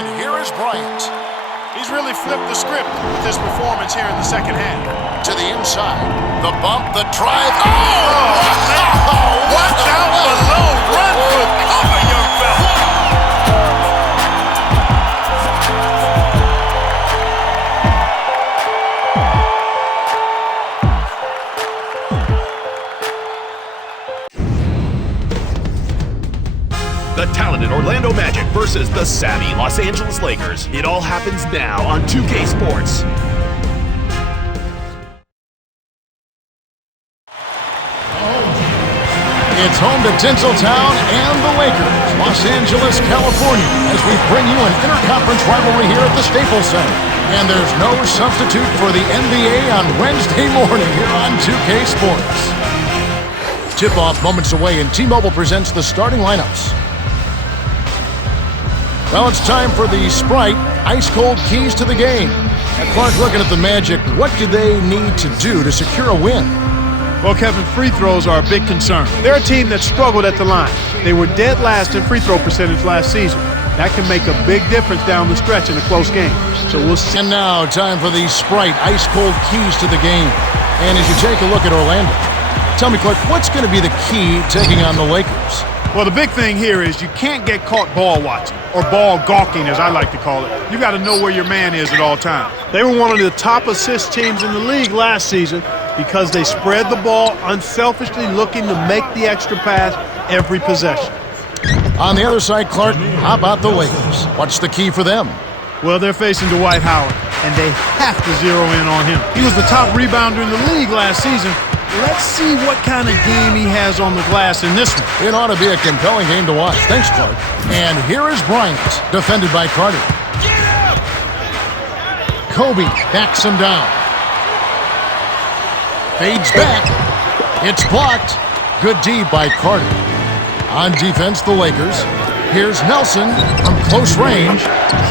And here is Bryant. He's really flipped the script with his performance here in the second half. To the inside. The bump, the drive. Oh! Watch out below. Run for cover, young fella. The talented Orlando Magic versus the savvy Los Angeles Lakers. It all happens now on 2K Sports. It's home to Tinseltown and the Lakers, Los Angeles, California, as we bring you an interconference rivalry here at the Staples Center. And there's no substitute for the NBA on Wednesday morning here on 2K Sports. Tip-off moments away, and T-Mobile presents the starting lineups. Well, it's time for the Sprite ice-cold keys to the game. Clark, looking at the Magic, what do they need to do to secure a win? Well, Kevin, free throws are a big concern. They're a team that struggled at the line. They were dead last in free throw percentage last season. That can make a big difference down the stretch in a close game. So we'll see. And now, time for the Sprite ice-cold keys to the game. And as you take a look at Orlando, tell me, Clark, what's going to be the key taking on the Lakers? Well, the big thing here is you can't get caught ball watching, or ball gawking, as I like to call it. You got to know where your man is at all times. They were one of the top assist teams in the league last season because they spread the ball, unselfishly looking to make the extra pass every possession. On the other side, Clark, how about the Lakers? What's the key for them? Well, they're facing Dwight Howard, and they have to zero in on him. He was the top rebounder in the league last season. Let's see what kind of game he has on the glass in this one. It ought to be a compelling game to watch. Thanks, Clark. And here is Bryant, defended by Carter. Kobe backs him down. Fades back. It's blocked. Good D by Carter. On defense, the Lakers. Here's Nelson from close range.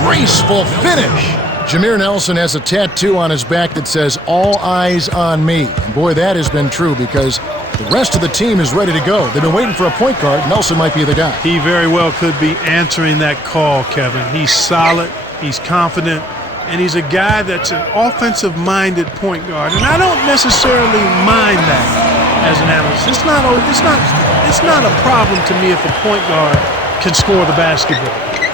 Graceful finish. Jameer Nelson has a tattoo on his back that says, "All eyes on me." And boy, that has been true because the rest of the team is ready to go. They've been waiting for a point guard. Nelson might be the guy. He very well could be answering that call, Kevin. He's solid, he's confident, and he's a guy that's an offensive-minded point guard. And I don't necessarily mind that as an analyst. It's not a problem to me if a point guard can score the basketball.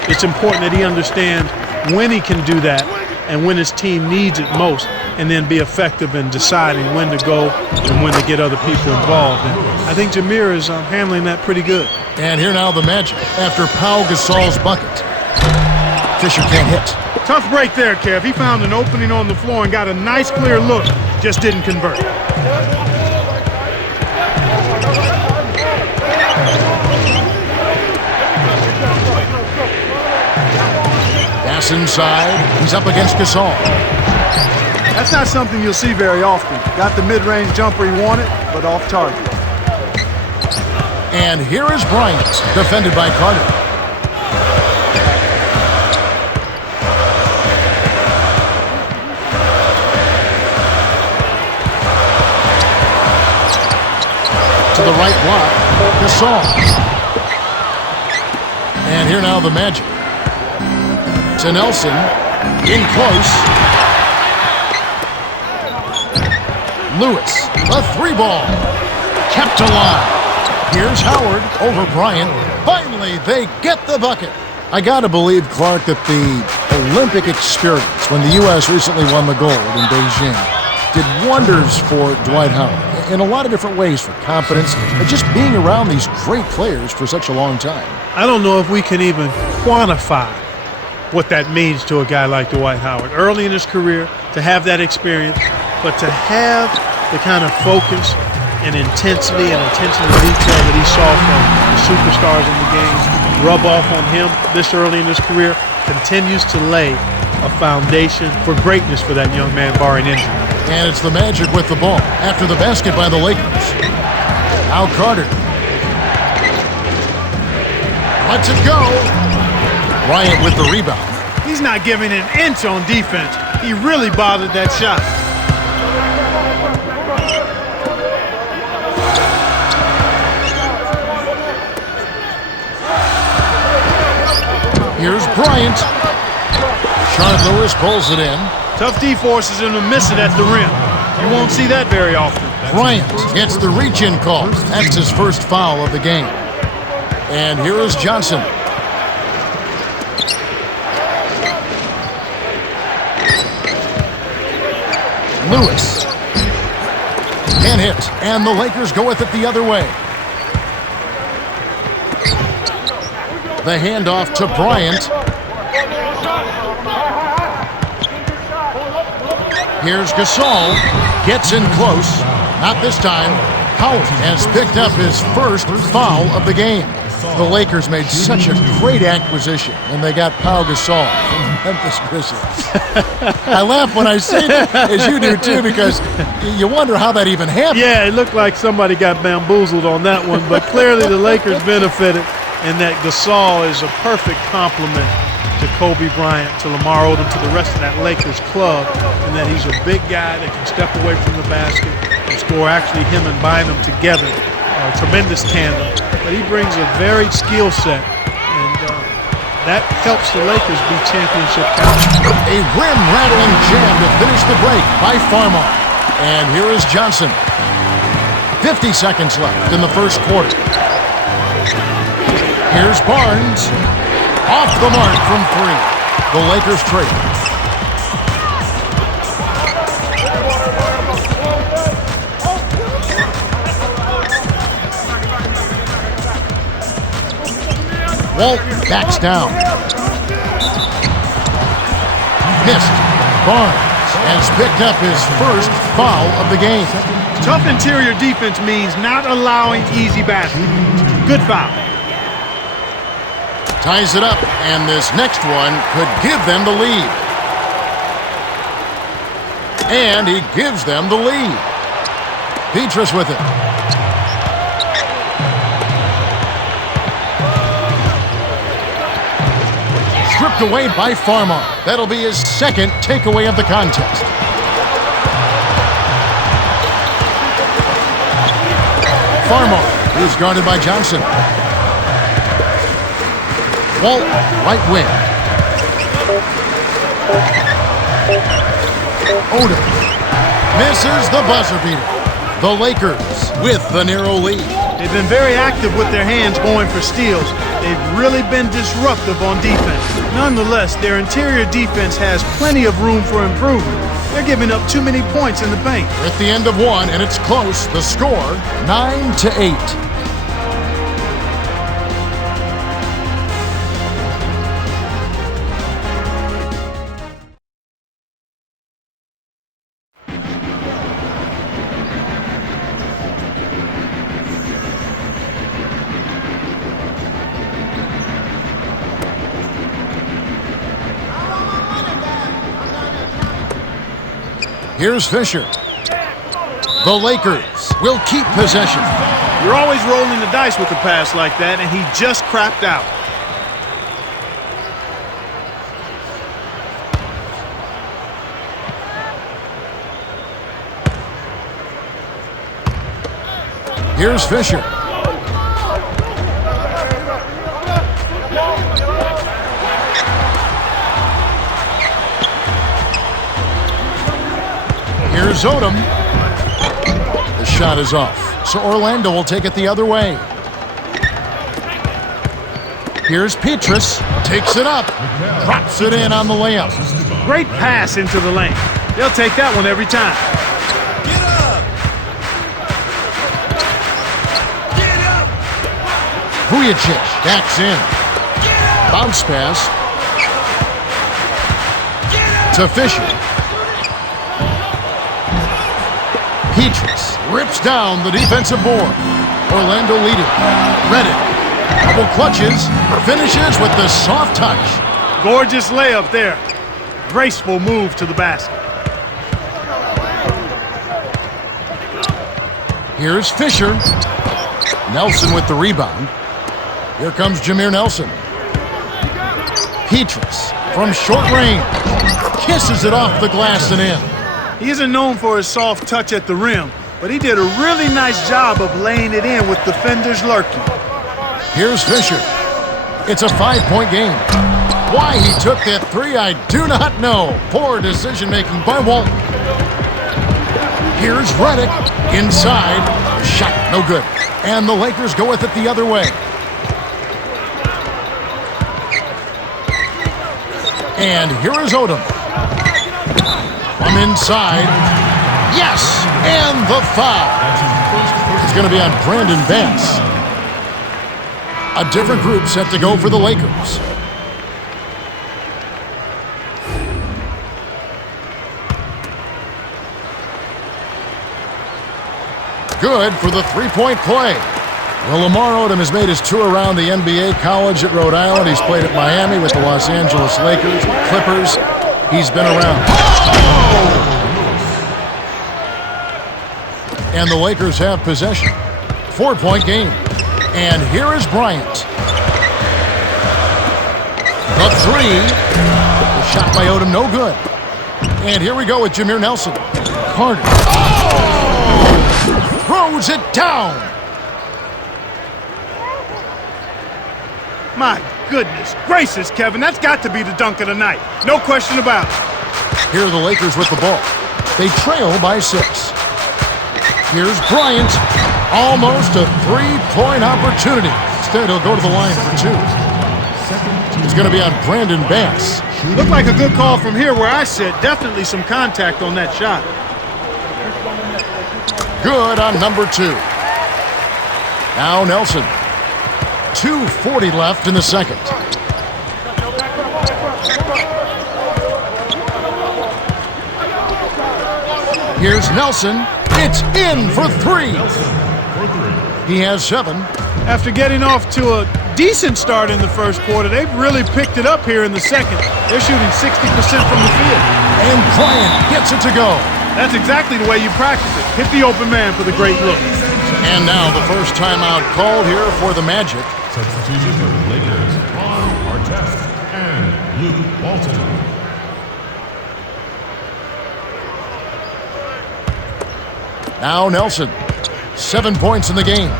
It's important that he understands when he can do that and when his team needs it most, and then be effective in deciding when to go and when to get other people involved. And I think Jameer is handling that pretty good. And here now the Magic after Pau Gasol's bucket. Fisher can't hit. Tough break there, Kev. He found an opening on the floor and got a nice clear look, just didn't convert. Pass inside. He's up against Gasol. That's not something you'll see very often. Got the mid-range jumper he wanted, but off target. And here is Bryant, defended by Carter. To the right block, Gasol. And here now the Magic. To Nelson, in close. Lewis, the three ball, kept alive. Here's Howard over Bryant. Finally, they get the bucket. I gotta believe, Clark, that the Olympic experience, when the U.S. recently won the gold in Beijing, did wonders for Dwight Howard in a lot of different ways, for confidence and just being around these great players for such a long time. I don't know if we can even quantify what that means to a guy like Dwight Howard. Early in his career, to have that experience, but to have the kind of focus and intensity and attention to detail that he saw from the superstars in the game rub off on him this early in his career continues to lay a foundation for greatness for that young man, barring injury. And it's the Magic with the ball after the basket by the Lakers. Now Carter. Lets it go. Bryant with the rebound. He's not giving an inch on defense. He really bothered that shot. Here's Bryant. Rashard Lewis pulls it in. Tough D forces him to miss it at the rim. You won't see that very often. Bryant gets the reach-in call. That's his first foul of the game. And here is Johnson. Lewis. Can't hit, and the Lakers go with it the other way. The handoff to Bryant. Here's Gasol. Gets in close. Not this time. Howard has picked up his first foul of the game. The Lakers made such a great acquisition when they got Pau Gasol from Memphis Grizzlies. I laugh when I say that, as you do too, because you wonder how that even happened. Yeah, it looked like somebody got bamboozled on that one, but clearly the Lakers benefited, and that Gasol is a perfect complement to Kobe Bryant, to Lamar Odom, to the rest of that Lakers club, and that he's a big guy that can step away from the basket and score. Actually, him and Bynum together are a tremendous tandem, but he brings a varied skill set, and that helps the Lakers be championship contenders. A rim-rattling jam to finish the break by Farmar. And here is Johnson. 50 seconds left in the first quarter. Here's Barnes. Off the mark from three. The Lakers trail. Walt backs down. Missed. Barnes has picked up his first foul of the game. Tough interior defense means not allowing easy baskets. Good foul. Ties it up, and this next one could give them the lead. And he gives them the lead. Petrus with it. Stripped away by Farmar. That'll be his second takeaway of the contest. Farmar is guarded by Johnson. Walt, right wing. Odom misses the buzzer beater. The Lakers with the narrow lead. They've been very active with their hands going for steals. They've really been disruptive on defense. Nonetheless, their interior defense has plenty of room for improvement. They're giving up too many points in the paint. We're at the end of one, and it's close. The score, 9-8. Here's Fisher. The Lakers will keep possession. You're always rolling the dice with a pass like that, and he just crapped out. Here's Fisher. Here's Odom. The shot is off, so Orlando will take it the other way. Here's Petrus. Takes it up. Drops it in on the layup. Great pass into the lane. They'll take that one every time. Get up! Get up! Vujicic backs in. Bounce pass to Fisher. Petrus rips down the defensive board. Orlando leading. Reddick. Double clutches. Finishes with the soft touch. Gorgeous layup there. Graceful move to the basket. Here's Fisher. Nelson with the rebound. Here comes Jameer Nelson. Petrus from short range. Kisses it off the glass and in. He isn't known for his soft touch at the rim, but he did a really nice job of laying it in with defenders lurking. Here's Fisher. It's a 5-point game. Why he took that three, I do not know. Poor decision-making by Walton. Here's Redick inside. Shot, no good. And the Lakers go with it the other way. And here is Odom. From inside. Yes! And the foul. It's going to be on Brandon Bass. A different group set to go for the Lakers. Good for the three-point play. Well, Lamar Odom has made his tour around the NBA, college at Rhode Island. He's played at Miami with the Los Angeles Lakers, Clippers. He's been around. Oh! And the Lakers have possession. 4-point game. And here is Bryant. The three. The shot by Odom, no good. And here we go with Jameer Nelson. Carter. Oh! Throws it down. My goodness gracious, Kevin. That's got to be the dunk of the night. No question about it. Here are the Lakers with the ball. They trail by 6. Here's Bryant. Almost a three-point opportunity. Instead, he'll go to the line for 2. It's going to be on Brandon Bass. Looked like a good call from here where I sit. Definitely some contact on that shot. Good on number 2. Now Nelson. 2:40 left in the second. Here's Nelson. It's in for 3. He has 7. After getting off to a decent start in the first quarter, they've really picked it up here in the second. They're shooting 60% from the field. And Bryant gets it to go. That's exactly the way you practice it. Hit the open man for the great look. And now the first timeout called here for the Magic. Substitution for the Lakers, Ron Artest and Luke Walton. Now Nelson. 7 points in the game.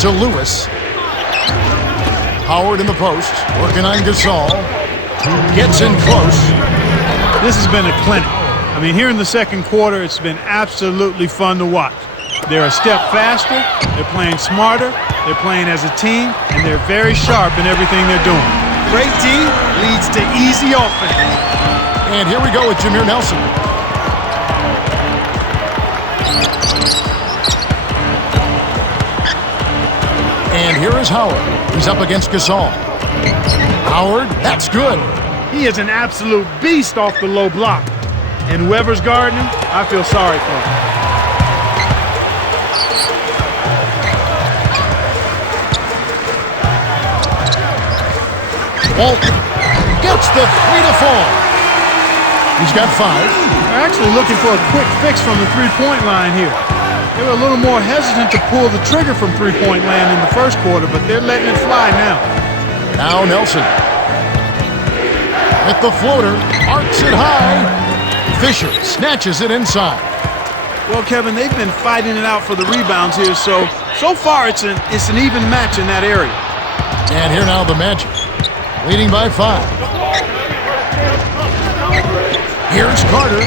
To Lewis. Howard in the post, working on Gasol. Gets in close. This has been a clinic. I mean, here in the second quarter, it's been absolutely fun to watch. They're a step faster, they're playing smarter, they're playing as a team, and they're very sharp in everything they're doing. Great D leads to easy offense. And here we go with Jameer Nelson. And here is Howard. He's up against Gasol. Howard, that's good. He is an absolute beast off the low block. And whoever's guarding him, I feel sorry for him. Walton gets the 3 to fall. He's got 5. They're actually looking for a quick fix from the three-point line here. They were a little more hesitant to pull the trigger from three-point land in the first quarter, but they're letting it fly now. Now Nelson. With the floater, arcs it high. Fisher snatches it inside. Well, Kevin, they've been fighting it out for the rebounds here, so far it's an even match in that area. And here now the Magic, leading by 5. Here's Carter,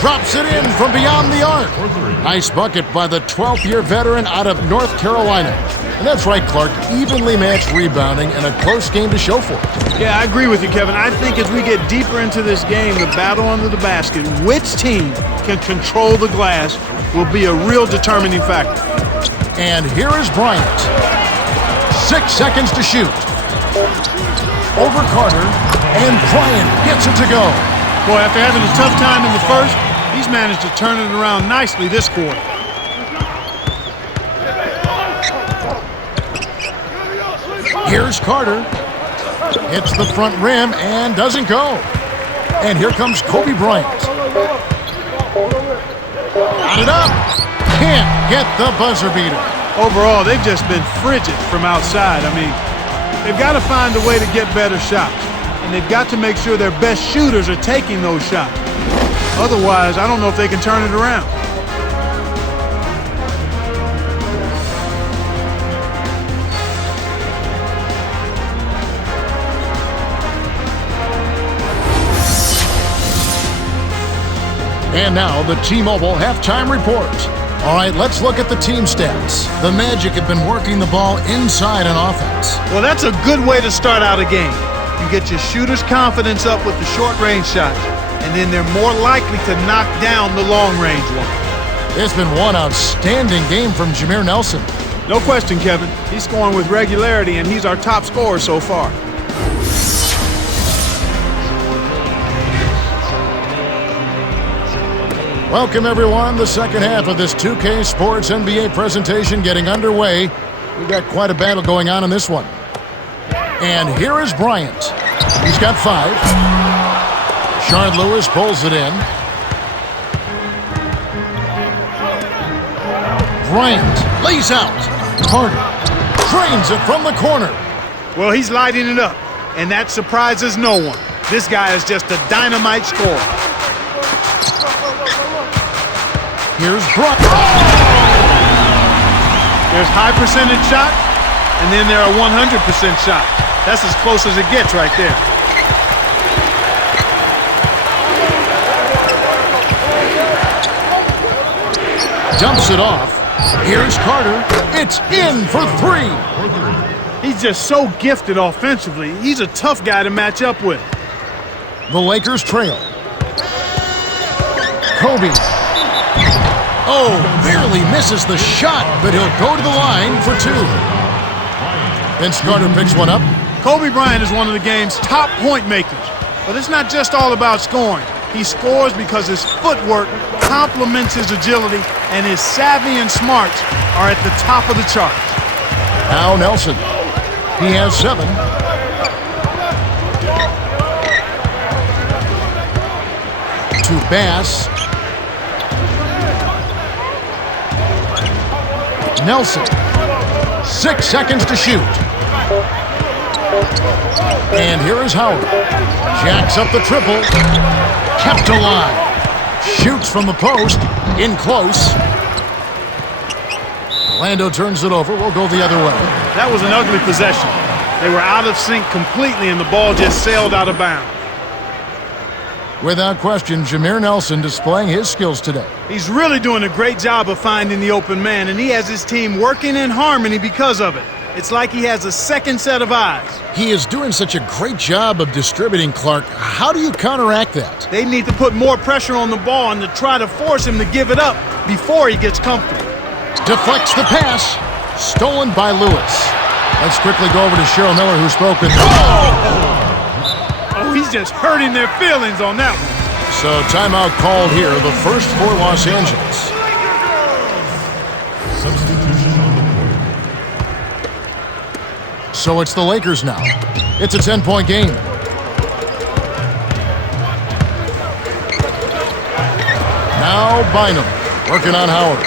drops it in from beyond the arc. Nice bucket by the 12th-year veteran out of North Carolina. And that's right, Clark, evenly matched rebounding and a close game to show for it. Yeah, I agree with you, Kevin. I think as we get deeper into this game, the battle under the basket, which team can control the glass will be a real determining factor. And here is Bryant. 6 seconds to shoot. Over Carter, and Bryant gets it to go. Boy, after having a tough time in the first, he's managed to turn it around nicely this quarter. Here's Carter. Hits the front rim and doesn't go. And here comes Kobe Bryant. Got it up. Can't get the buzzer beater. Overall, they've just been frigid from outside. I mean, they've got to find a way to get better shots. And they've got to make sure their best shooters are taking those shots. Otherwise, I don't know if they can turn it around. And now the T-Mobile halftime report. All right, let's look at the team stats. The Magic have been working the ball inside on offense. Well, that's a good way to start out a game. You get your shooter's confidence up with the short-range shots, and then they're more likely to knock down the long-range one. It's been one outstanding game from Jameer Nelson. No question, Kevin. He's scoring with regularity, and he's our top scorer so far. Welcome, everyone. The second half of this 2K Sports NBA presentation getting underway. We've got quite a battle going on in this one. And here is Bryant. He's got 5. Shard Lewis pulls it in. Bryant lays out. Carter drains it from the corner. Well, he's lighting it up, and that surprises no one. This guy is just a dynamite scorer. Here's Bryant. There's high percentage shots, and then there are 100% shots. That's as close as it gets right there. Dumps it off. Here's Carter. It's in for 3. He's just so gifted offensively. He's a tough guy to match up with. The Lakers trail. Kobe. Oh, barely misses the shot, but he'll go to the line for 2. Vince Carter picks one up. Kobe Bryant is one of the game's top point makers. But it's not just all about scoring. He scores because his footwork complements his agility, and his savvy and smarts are at the top of the charts. Now Nelson. He has 7. To Bass. Nelson. 6 seconds to shoot. And here is Howard. Jacks up the triple. Kept alive. Shoots from the post. In close. Orlando turns it over. We'll go the other way. That was an ugly possession. They were out of sync completely, and the ball just sailed out of bounds. Without question, Jameer Nelson displaying his skills today. He's really doing a great job of finding the open man, and he has his team working in harmony because of it. It's like he has a second set of eyes. He is doing such a great job of distributing, Clark. How do you counteract that? They need to put more pressure on the ball and to try to force him to give it up before he gets comfortable. Deflects the pass. Stolen by Lewis. Let's quickly go over to Cheryl Miller, who spoke with... Oh, he's just hurting their feelings on that one. So timeout called here, the first for Los Angeles. Substitution on the court. So it's the Lakers now. It's a 10-point game. Now Bynum working on Howard.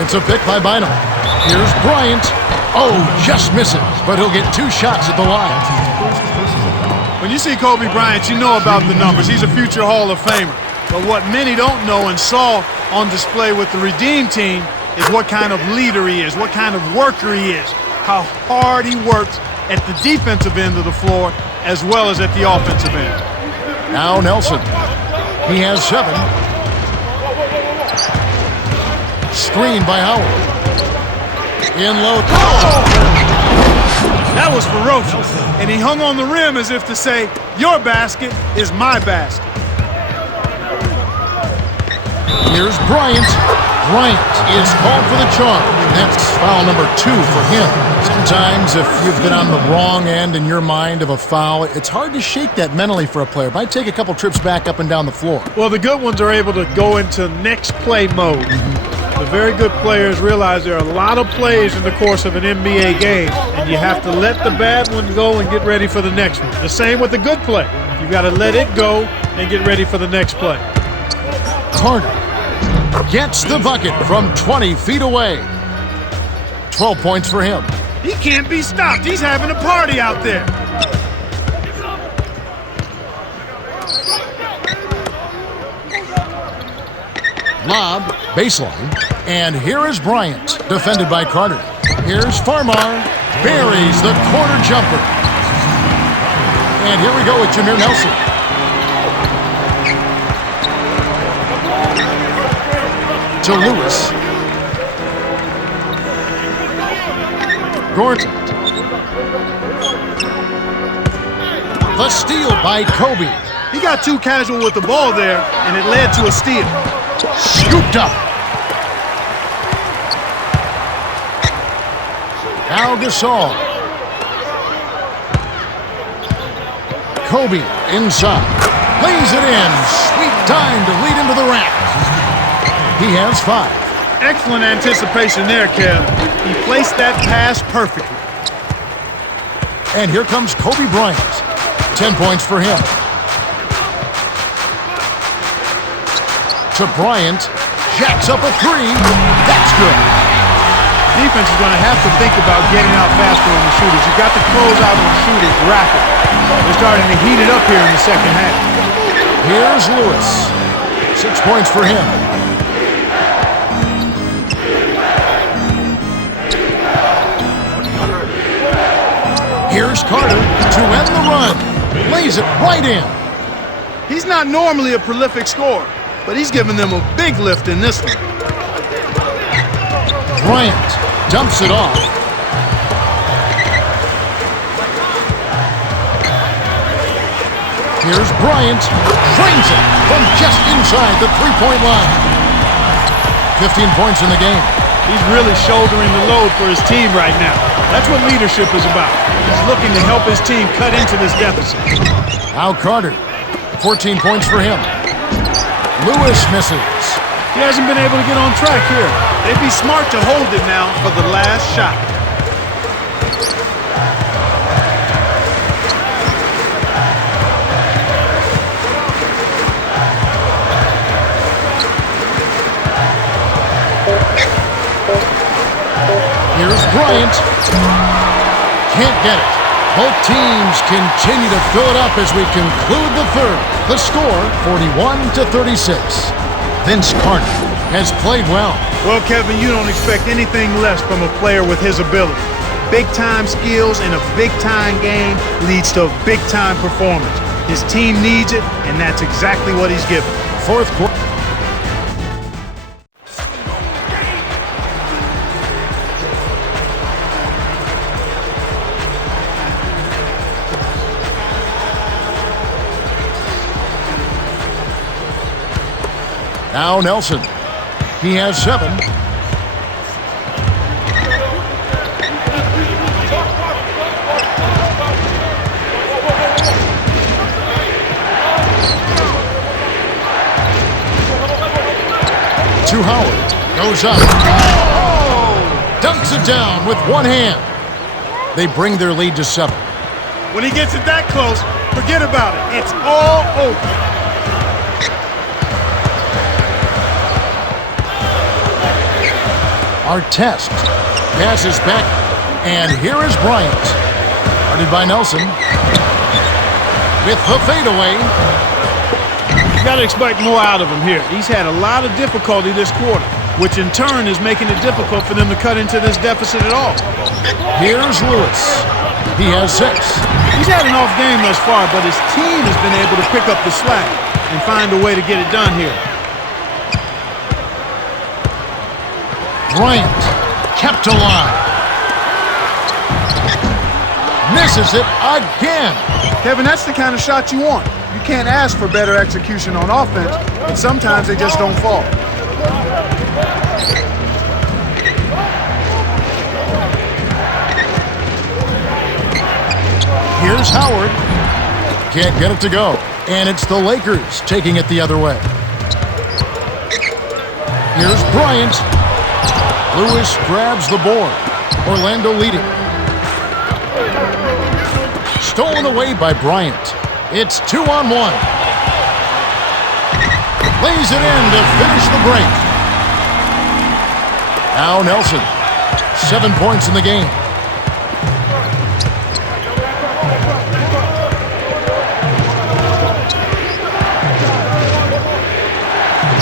It's a pick by Bynum. Here's Bryant. Oh, just misses, but he'll get 2 shots at the line. When you see Kobe Bryant, you know about the numbers. He's a future Hall of Famer. But what many don't know and saw on display with the Redeem team is what kind of leader he is, what kind of worker he is, how hard he works at the defensive end of the floor as well as at the offensive end. Now Nelson. He has 7. Screen by Howard. In low. That was ferocious. And he hung on the rim as if to say, your basket is my basket. Here's Bryant. Bryant is called for the charge. That's foul number 2 for him. Sometimes if you've been on the wrong end in your mind of a foul, it's hard to shake that mentally for a player. It might take a couple trips back up and down the floor. Well, the good ones are able to go into next play mode. The very good players realize there are a lot of plays in the course of an NBA game, and you have to let the bad one go and get ready for the next one. The same with the good play. You've got to let it go and get ready for the next play. Carter gets the bucket from 20 feet away. 12 points for him. He can't be stopped. He's having a party out there. Lob, baseline, and here is Bryant, defended by Carter. Here's Farmar, buries the corner jumper. And here we go with Jameer Nelson. to Lewis. Gordon. The steal by Kobe. He got too casual with the ball there, and it led to a steal. Scooped up. Now Gasol. Kobe inside. Lays it in. Sweet time to lead into the rack. He has 5. Excellent anticipation there, Kev. He placed that pass perfectly. And here comes Kobe Bryant. 10 points for him. To Bryant. Jacks up a 3. That's good. Defense is going to have to think about getting out faster on the shooters. You've got to close out on shooters rapid. They're starting to heat it up here in the second half. Here's Lewis. 6 points for him. Here's Carter to end the run. Lays it right in. He's not normally a prolific scorer, but he's given them a big lift in this one. Bryant dumps it off. Here's Bryant. Drains it from just inside the three-point line. 15 points in the game. He's really shouldering the load for his team right now. That's what leadership is about. He's looking to help his team cut into this deficit. Now Carter. 14 points for him. Lewis misses. He hasn't been able to get on track here. They'd be smart to hold it now for the last shot. Here's Bryant. Can't get it. Both teams continue to fill it up as we conclude the third. The score, 41-36. Vince Carter has played well. Well, Kevin, you don't expect anything less from a player with his ability. Big-time skills in a big-time game leads to a big-time performance. His team needs it, and that's exactly what he's given. Fourth quarter. Now Nelson. He has 7. To Howard. Goes up. Oh! Dunks it down with one hand. They bring their lead to 7. When he gets it that close, forget about it. It's all over. Artest passes back, and here is Bryant. Guarded by Nelson. With the fadeaway. You got to expect more out of him here. He's had a lot of difficulty this quarter, which in turn is making it difficult for them to cut into this deficit at all. Here's Lewis. He has 6. He's had an off game thus far, but his team has been able to pick up the slack and find a way to get it done here. Bryant kept alive. Misses it again. Kevin, that's the kind of shot you want. You can't ask for better execution on offense, but sometimes they just don't fall. Here's Howard. Can't get it to go. And it's the Lakers taking it the other way. Here's Bryant. Lewis grabs the board. Orlando leading. Stolen away by Bryant. It's 2-on-1. Lays it in to finish the break. Now Nelson. 7 points in the game.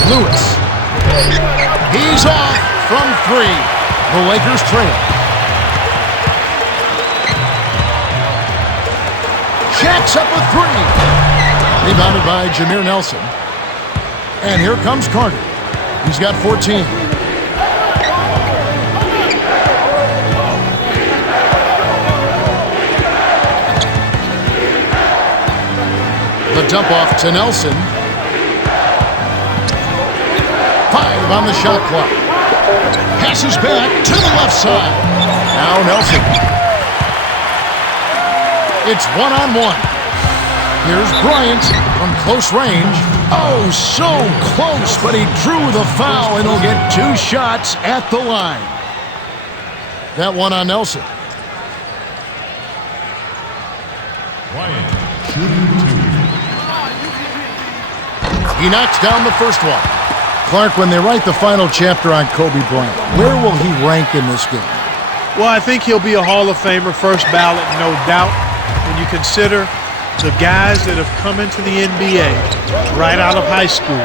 Lewis. He's off from 3. The Lakers trail. Jacks up a 3. Rebounded by Jameer Nelson. And here comes Carter. He's got 14. The dump off to Nelson. 5 on the shot clock. Passes back to the left side. Now Nelson. It's one-on-one. Here's Bryant from close range. Oh, so close, but he drew the foul, and he'll get 2 shots at the line. That one on Nelson. Bryant, shooting 2. He knocks down the first one. Clark, when they write the final chapter on Kobe Bryant, where will he rank in this game? Well, I think he'll be a Hall of Famer, first ballot, no doubt. When you consider the guys that have come into the NBA right out of high school,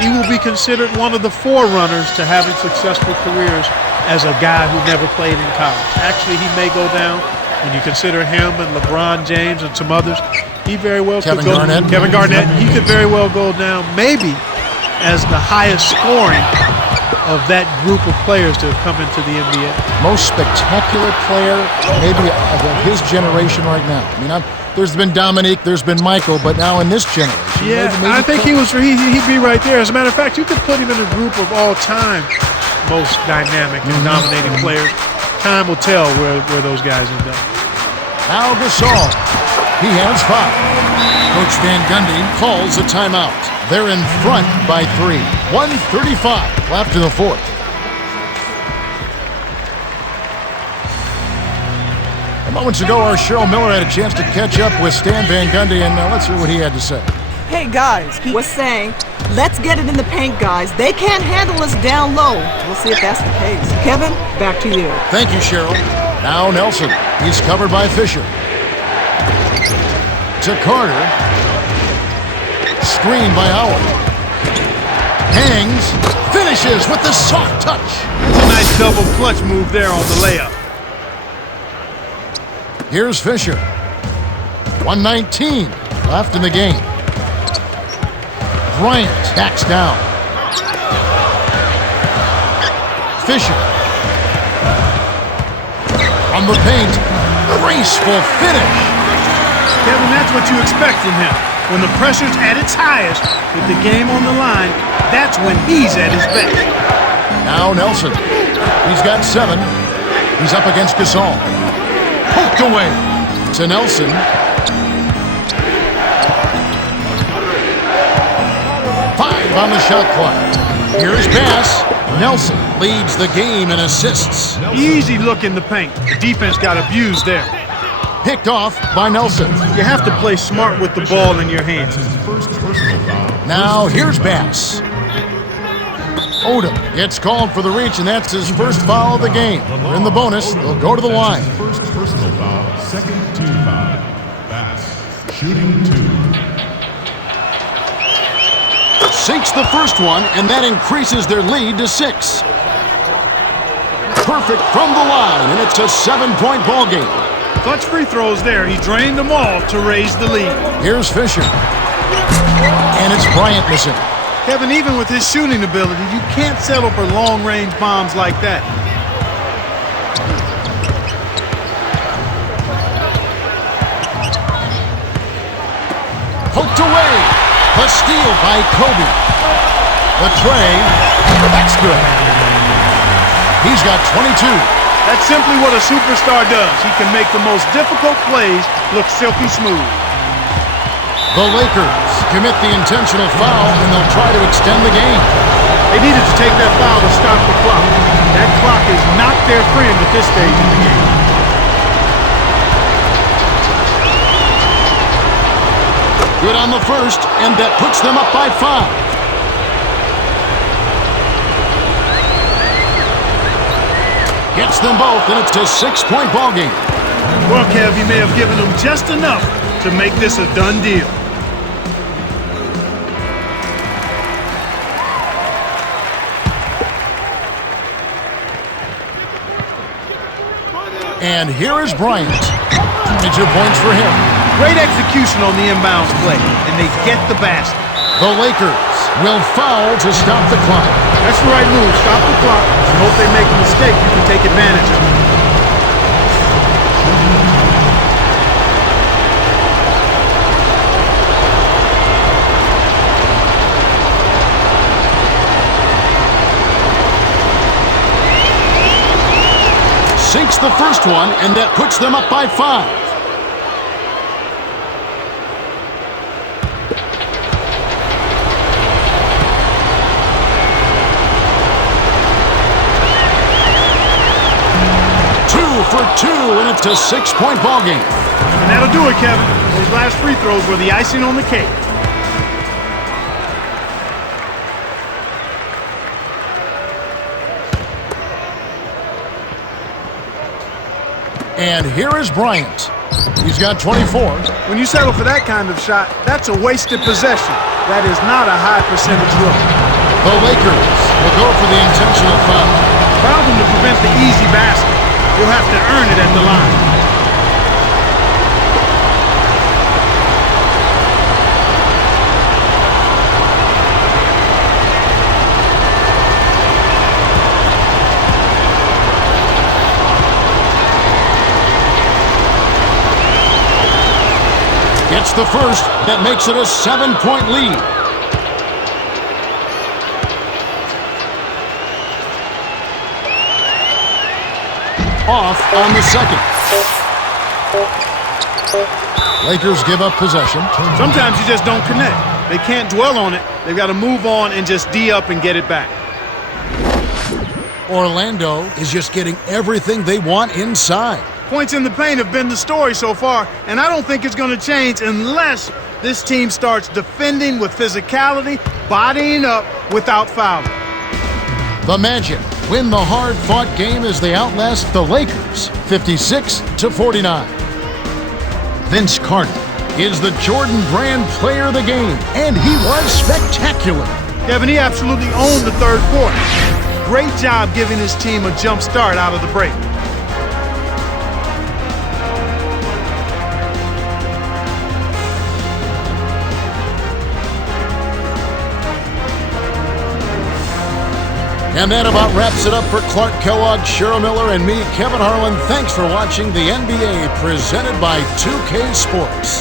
he will be considered one of the forerunners to having successful careers as a guy who never played in college. Actually, he may go down, when you consider him and LeBron James and some others, he very well could go. Kevin Garnett, he could very well go down maybe as the highest scoring of that group of players to have come into the NBA. Most spectacular player maybe of his generation right now. I mean, there's been Dominique, there's been Michael, but now in this generation. Yeah, maybe I think he'd be right there. As a matter of fact, you could put him in a group of all-time most dynamic and dominating players. Time will tell where those guys end up. Now Gasol. He has 5. Coach Van Gundy calls a timeout. They're in front by 3. 1:35 left in the fourth. Moments ago, our Cheryl Miller had a chance to catch up with Stan Van Gundy, and let's hear what he had to say. Hey, guys, he was saying, let's get it in the paint, guys. They can't handle us down low. We'll see if that's the case. Kevin, back to you. Thank you, Cheryl. Now Nelson. He's covered by Fisher. To Carter. Screen by Howard. Hangs. Finishes with the soft touch. That's a nice double clutch move there on the layup. Here's Fisher. 1:19 left in the game. Bryant backs down. Fisher. On the paint. Graceful finish. Kevin, that's what you expect from him. When the pressure's at its highest, with the game on the line, that's when he's at his best. Now Nelson. He's got 7. He's up against Gasol. Poked away to Nelson. On the shot clock. Here's pass. Nelson leads the game in assists. Easy look in the paint. The defense got abused there. Picked off by Nelson. You have to play smart with the ball in your hands. First personal foul. Now here's Bass. Odom gets called for the reach, and that's his first foul of the game. They're in the bonus. They'll go to the line. First personal foul. Second team foul. Bass, shooting 2. Sinks the first one, and that increases their lead to 6. Perfect from the line, and it's a 7-point ball game. Clutch free throws there. He drained them all to raise the lead. Here's Fisher. And it's Bryant missing. Kevin, even with his shooting ability, you can't settle for long-range bombs like that. Poked away. The steal by Kobe. The tray. That's good. He's got 22. That's simply what a superstar does. He can make the most difficult plays look silky smooth. The Lakers commit the intentional foul, and they'll try to extend the game. They needed to take that foul to stop the clock. That clock is not their friend at this stage in the game. Good on the first, and that puts them up by 5. Gets them both, and it's a 6-point ball game. Well, Kev, you may have given them just enough to make this a done deal. And here is Bryant. 22 points for him. Great execution on the inbounds play, and they get the basket. The Lakers will foul to stop the clock. That's the right move. Stop the clock and hope they make a mistake you can take advantage of it. Sinks the first one, and that puts them up by 5. For 2, and it's a 6-point ball game. And that'll do it, Kevin. Those last free throws were the icing on the cake. And here is Bryant. He's got 24. When you settle for that kind of shot, that's a wasted possession. That is not a high percentage look. The Lakers will go for the intentional foul. Foul them to prevent the easy basket. You'll have to earn it at the line. Gets the first. That makes it a 7-point lead. Off on the second. Lakers give up possession. Sometimes you just don't connect. They can't dwell on it. They've got to move on and just D up and get it back. Orlando is just getting everything they want inside. Points in the paint have been the story so far, and I don't think it's going to change unless this team starts defending with physicality, bodying up without fouling. The Magic win the hard-fought game as they outlast the Lakers 56-49. Vince Carter is the Jordan Brand player of the game, and he was spectacular. Kevin, he absolutely owned the third quarter. Great job giving his team a jump start out of the break. And that about wraps it up for Clark Kellogg, Cheryl Miller, and me, Kevin Harlan. Thanks for watching the NBA presented by 2K Sports.